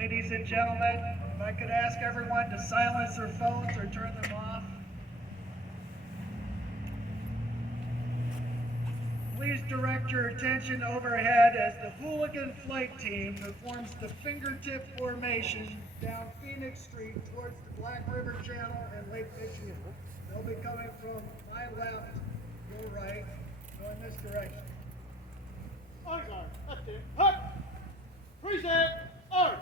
Ladies and gentlemen, if I could ask everyone to silence their phones or turn them off. Please direct your attention overhead as the Hooligan flight team performs the fingertip formation down Phoenix Street towards the Black River Channel and Lake Michigan. They'll be coming from my left, your right, go in this direction. Arms are left in, hut, present, arms.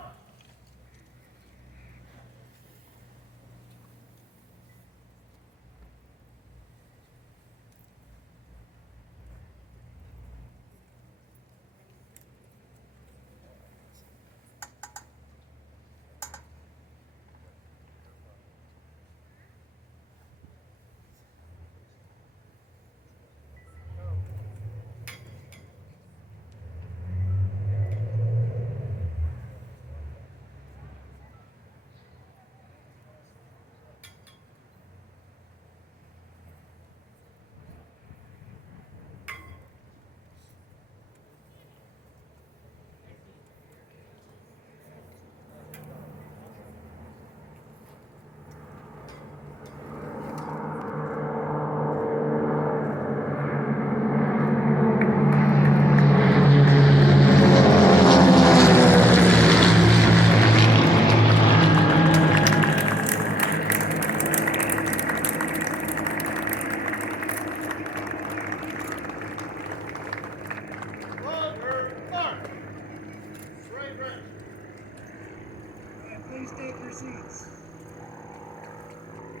Please take your seats.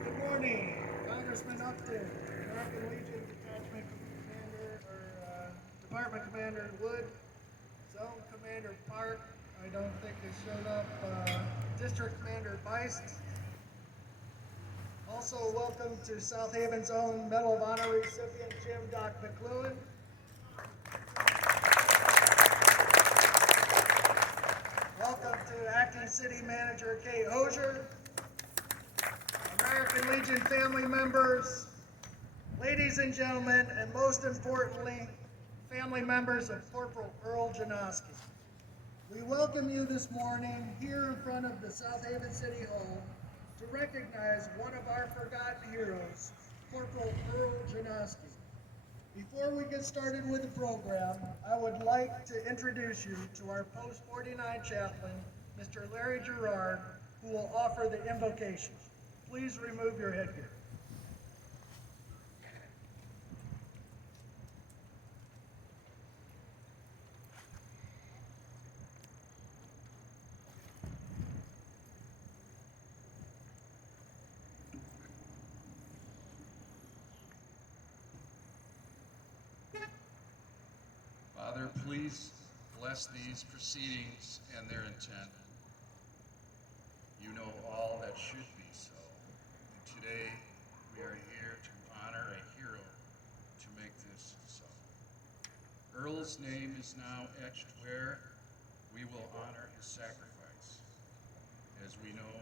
Good morning, Congressman Upton, American Legion Detachment Commander or Department Commander Wood, Zone Commander Park. I don't think they showed up. District Commander Beist. Also, welcome to South Haven's own Medal of Honor recipient Jim Doc McCloughan. Welcome to Acting City Manager Kate Hosier, American Legion family members, ladies and gentlemen, and most importantly, family members of Corporal Earl Janosky. We welcome you this morning here in front of the South Haven City Hall to recognize one of our forgotten heroes, Corporal Earl Janosky. Before we get started with the program, I would like to introduce you to our Post 49 chaplain, Mr. Larry Gerard, who will offer the invocation. Please remove your headgear. Father, please bless these proceedings and their intent. You know all that should be so. And today we are here to honor a hero to make this so. Earl's name is now etched where we will honor his sacrifice. As we know,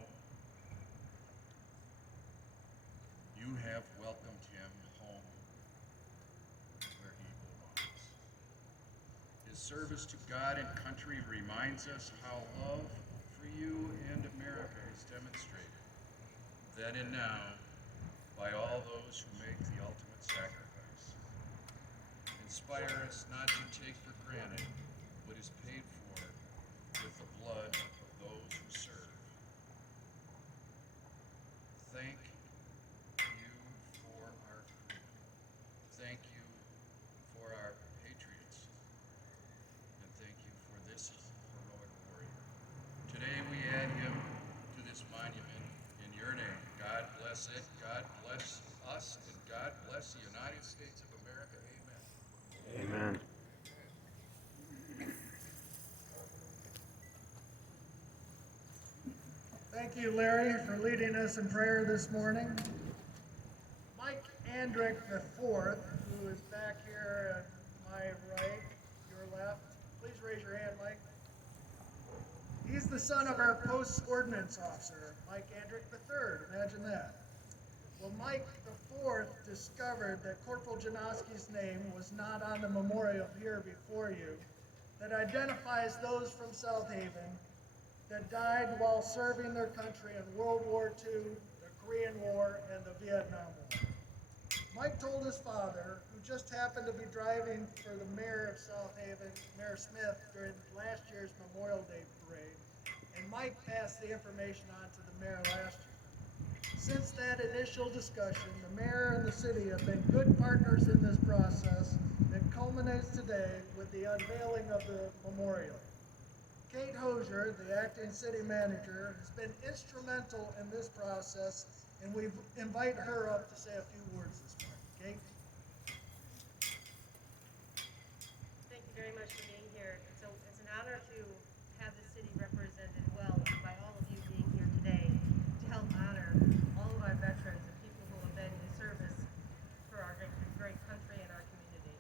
you have welcomed him home where he belongs. His service to God and country reminds us how love for you and America is demonstrated, then and now, by all those who make the ultimate sacrifice. Inspire us not to take for granted what is paid for with the blood of those who serve. Thank you for our freedom. Thank you for our patriots. And thank you for this heroic warrior. Today we add him to this monument in your name. God bless it, God bless us, and God bless the United States of America. Amen. Amen. Thank you, Larry, for leading us in prayer this morning. Mike Andrick IV, who is back here at my right, your left. Please raise your hand, Mike. He's the son of our post ordnance officer, Mike Andrick III. Imagine that. Well, Mike IV discovered that Corporal Janosky's name was not on the memorial here before you that identifies those from South Haven that died while serving their country in World War II, the Korean War, and the Vietnam War. Mike told his father, who just happened to be driving for the mayor of South Haven, Mayor Smith, during last year's Memorial Day parade, and Mike passed the information on to the mayor last year. Since that initial discussion, the mayor and the city have been good partners in this process that culminates today with the unveiling of the memorial. Kate Hosier, the acting city manager, has been instrumental in this process, and we invite her up to say a few words this morning. Kate? Thank you very much for being here. It's an honor to have the city represented well by all of you being here today to help honor all of our veterans and people who have been in service for our great country and our community.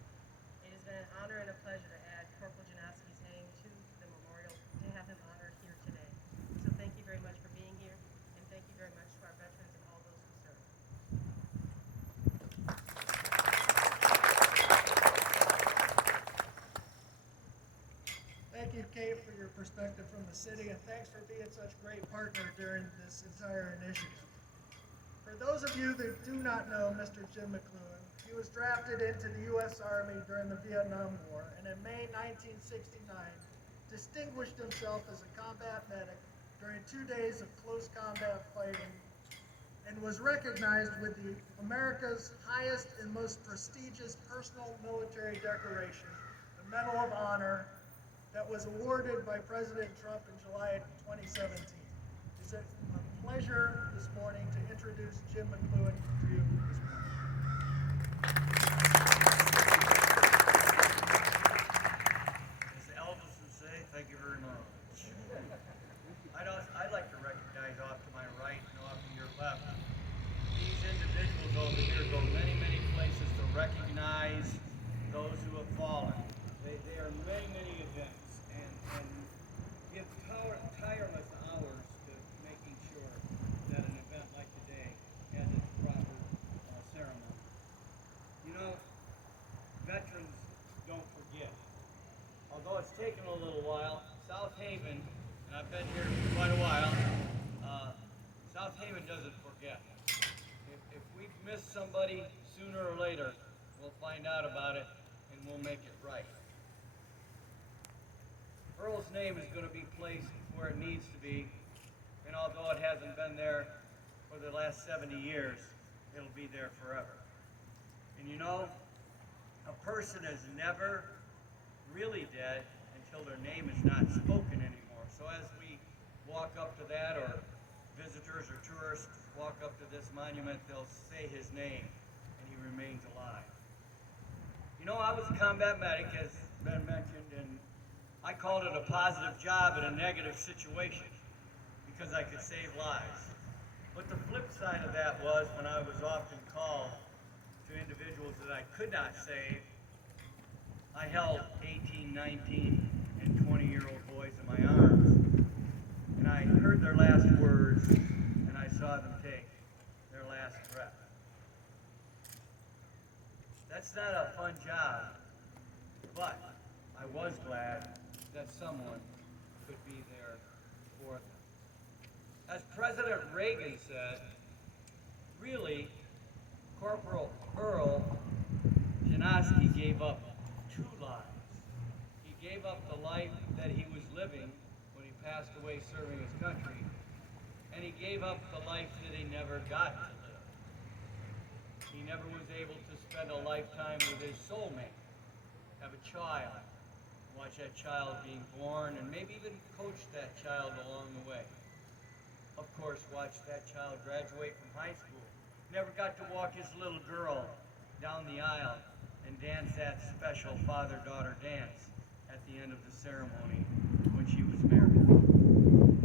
It has been an honor and a pleasure to add Corporal Janosky's name to the memorial, to have him honored here today. So thank you very much for being here, and thank you very much to our veterans and all those who serve. Thank you, Kate, for your perspective from the city, and thanks for being such a great partner during this entire initiative. For those of you that do not know Mr. Jim McCloughan, he was drafted into the U.S. Army during the Vietnam War, and in May 1969, distinguished himself as a combat medic during 2 days of close combat fighting, and was recognized with the America's highest and most prestigious personal military decoration, the Medal of Honor, that was awarded by President Trump in July 2017. It's a pleasure this morning to introduce Jim McCloughan to you this morning. As Elvis would say, thank you very much. I'd like to recognize off to my right and off to your left. These individuals over here go many, many places to recognize those who have fallen. They are many, many events and give tireless hours to making sure that an event like today has its proper ceremony. You know, veterans don't forget. Although it's taken a little while, South Haven, and I've been here for quite a while, South Haven doesn't forget. If we've missed somebody, sooner or later, we'll find out about it and we'll make it right. Earl's name is going to be placed where it needs to be, and although it hasn't been there for the last 70 years, it'll be there forever. And you know, a person is never really dead until their name is not spoken anymore. So as we walk up to that, or visitors or tourists walk up to this monument, they'll say his name, and he remains alive. You know, I was a combat medic, as been mentioned, and I called it a positive job in a negative situation because I could save lives. But the flip side of that was when I was often called to individuals that I could not save, I held 18, 19, and 20-year-old boys in my arms, and I heard their last words, and I saw them take their last breath. That's not a fun job, but I was glad that someone could be there for them. As President Reagan said, really, Corporal Earl Janosky gave up 2 lives. He gave up the life that he was living when he passed away serving his country, and he gave up the life that he never got to live. He never was able to spend a lifetime with his soulmate, have a child, watch that child being born, and maybe even coach that child along the way. Of course, watch that child graduate from high school. Never got to walk his little girl down the aisle and dance that special father-daughter dance at the end of the ceremony when she was married.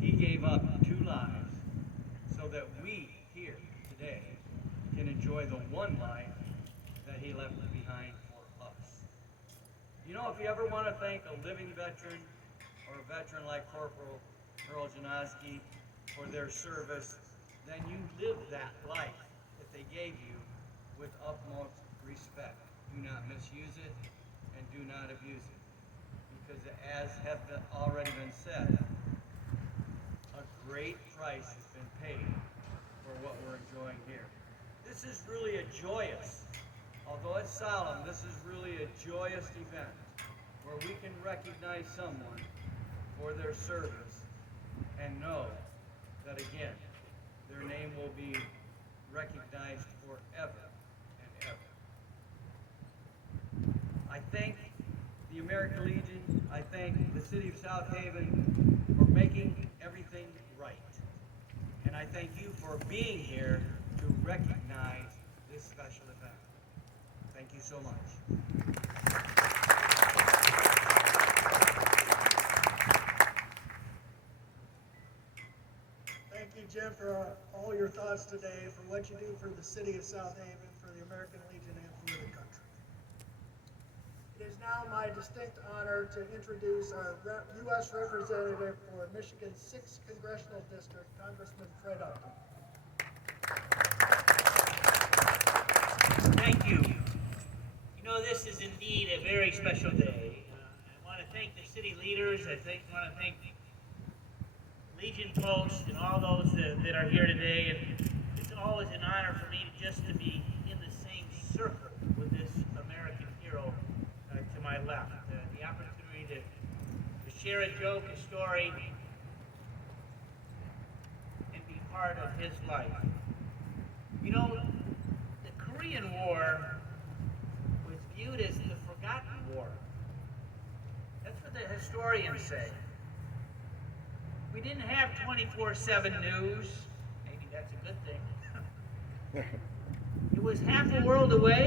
He gave up 2 lives so that we here today can enjoy the 1 life that he left behind for us. You know, if you ever want to thank a living veteran or a veteran like Corporal Earl Janosky for their service, then you live that life that they gave you with utmost respect. Do not misuse it and do not abuse it. Because as already been said, price has been paid for what we're enjoying here. This is really a joyous, although it's solemn, this is really a joyous event where we can recognize someone for their service and know that again, their name will be recognized forever and ever. I thank the American Legion, I thank the City of South Haven for making everything right. And I thank you for being here to recognize this special event. Thank you so much. Thank you, Jim, for all your thoughts today, for what you do for the city of South Haven, for the American Legion, and for the country. It is now my distinct honor to introduce our U.S. Representative for Michigan's 6th Congressional District, Congressman Fred Upton. Thank you. You know, this is indeed a very special day. I want to thank the city leaders. I want to thank Legion Post and all those that are here today. And it's always an honor for me just to be in the same circle with this American hero to my left. The opportunity to share a joke, a story, and be part of his life. You know, the Korean War was viewed as the forgotten war. That's what the historians say. We didn't have 24/7 news. Maybe that's a good thing. It was half a world away.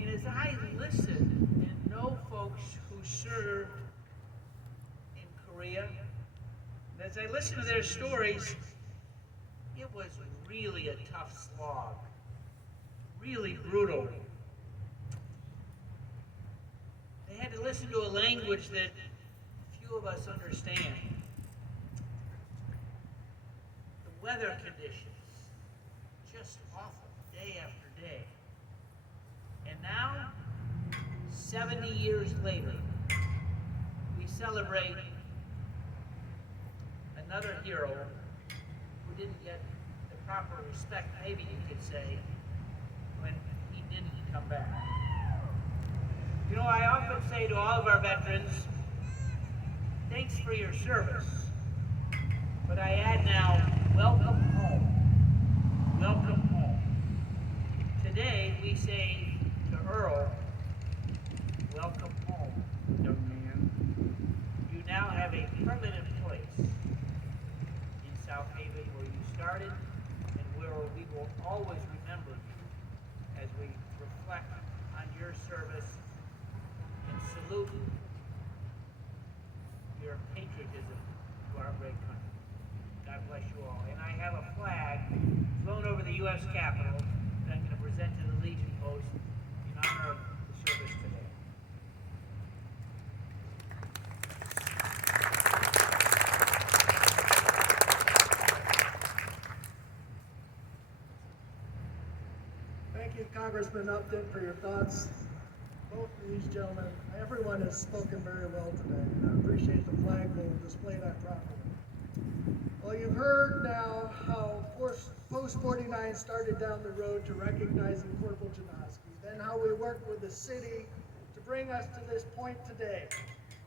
And as I listen and know folks who served in Korea, and as I listen to their stories, it was really a tough slog. Really brutal. They had to listen to a language that few of us understand. The weather conditions, just awful, day after day. And now, 70 years later, we celebrate another hero who didn't get the proper respect, maybe you could say, when he didn't come back. You know, I often say to all of our veterans, thanks for your service. But I add now, welcome home. Welcome home. Today we say to Earl, welcome home, young man. You now have a permanent place in South Haven where you started and where we will always remember you as we reflect on your service and salute your patriotism to our great country. God bless you all. And I have a flag flown over the U.S. Capitol that I'm going to present to the Legion Post in honor of the service today. Thank you, Congressman Upton, for your thoughts. Both of these gentlemen, everyone has spoken very well today, and I appreciate the flag will display that properly. Well, you've heard now how Post 49 started down the road to recognizing Corporal Janosky, then how we worked with the city to bring us to this point today.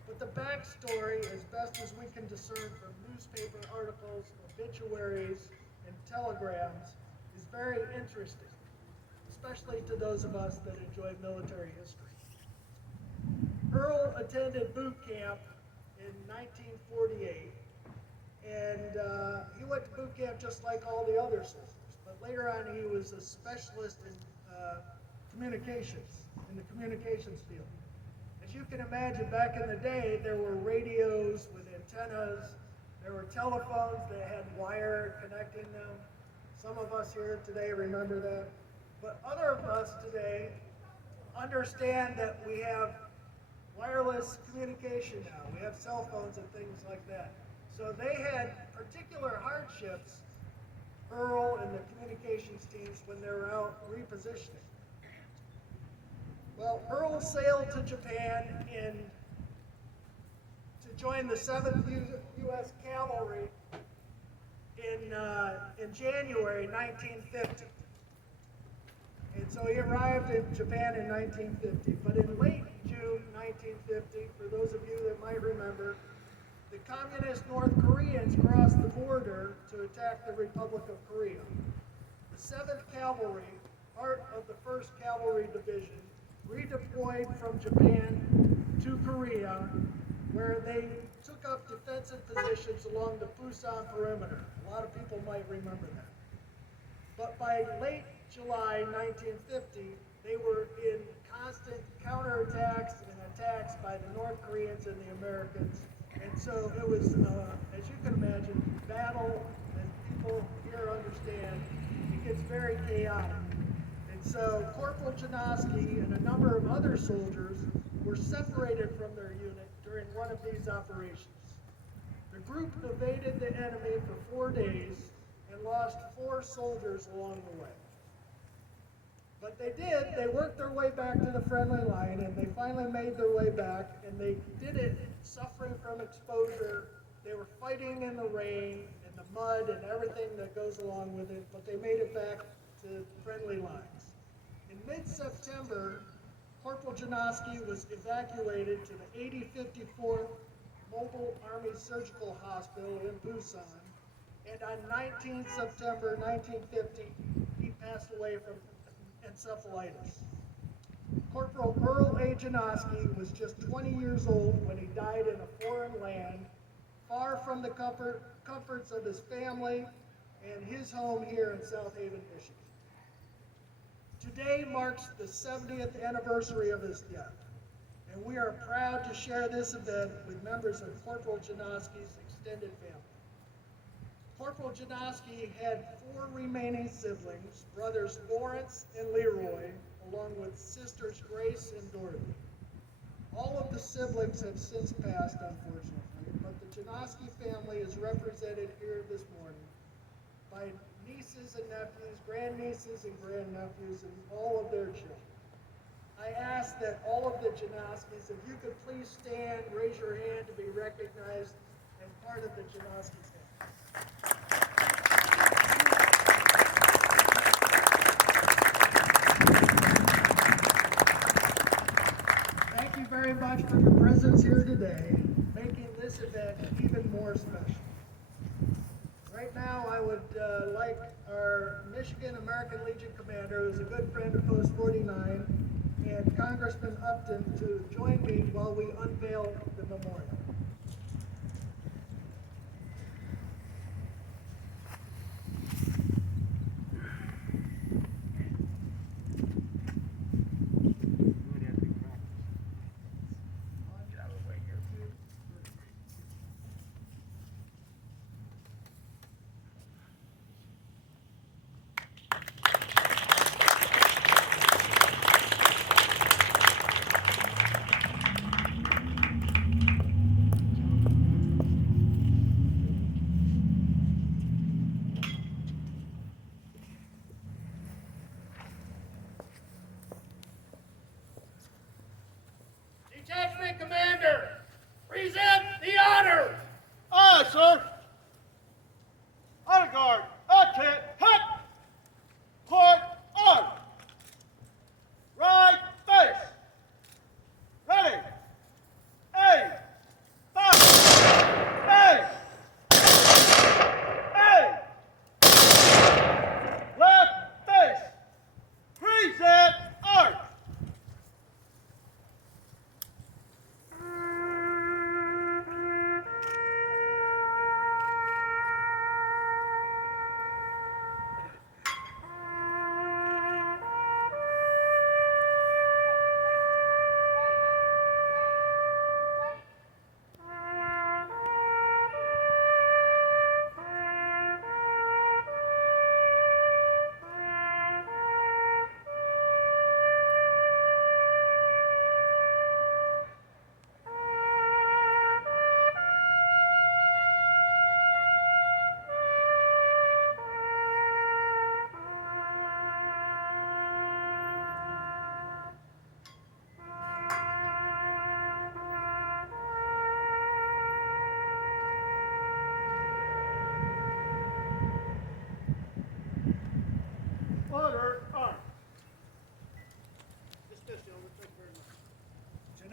But the backstory, as best as we can discern from newspaper articles, obituaries, and telegrams, is very interesting, especially to those of us that enjoy military history. Earl attended boot camp in 1948, and he went to boot camp just like all the other soldiers. But later on, he was a specialist in communications, in the communications field. As you can imagine, back in the day, there were radios with antennas. There were telephones that had wire connecting them. Some of us here today remember that. But other of us today understand that we have wireless communication now. We have cell phones and things like that. So they had particular hardships, Earl and the communications teams, when they were out repositioning. Well, Earl sailed to Japan to join the 7th U.S. Cavalry in January 1950. And so he arrived in Japan in 1950. But in late June 1950, for those of you that might remember, the communist North Koreans crossed the border to attack the Republic of Korea. The 7th Cavalry, part of the 1st Cavalry Division, redeployed from Japan to Korea, where they took up defensive positions along the Busan perimeter. A lot of people might remember that. But by late July 1950, they were in constant counterattacks and attacks by the North Koreans and the Americans. And so it was, as you can imagine, battle, as people here understand, it gets very chaotic. And so Corporal Janosky and a number of other soldiers were separated from their unit during one of these operations. The group evaded the enemy for 4 days and lost 4 soldiers along the way. But they worked their way back to the friendly line, and they finally made their way back, and they did it suffering from exposure. They were fighting in the rain and the mud and everything that goes along with it, but they made it back to friendly lines. In mid-September, Corporal Janosky was evacuated to the 8054th Mobile Army Surgical Hospital in Busan, and on 19 September 1950, he passed away from encephalitis. Corporal Earl A. Janosky was just 20 years old when he died in a foreign land, far from the comforts of his family and his home here in South Haven, Michigan. Today marks the 70th anniversary of his death, and we are proud to share this event with members of Corporal Janosky's extended family. Corporal Janosky had 4 remaining siblings, brothers Lawrence and Leroy, along with sisters Grace and Dorothy. All of the siblings have since passed, unfortunately, but the Janosky family is represented here this morning by nieces and nephews, grandnieces and grandnephews, and all of their children. I ask that all of the Janoskys, if you could please stand, raise your hand to be recognized as part of the Janosky family. Thank you very much for your presence here today, making this event even more special. Right now, I would like our Michigan American Legion commander, who's a good friend of Post 49, and Congressman Upton to join me while we unveil the memorial.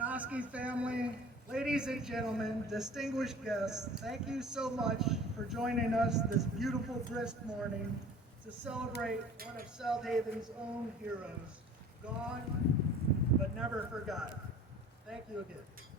Janosky family, ladies and gentlemen, distinguished guests, thank you so much for joining us this beautiful, brisk morning to celebrate one of South Haven's own heroes, gone but never forgotten. Thank you again.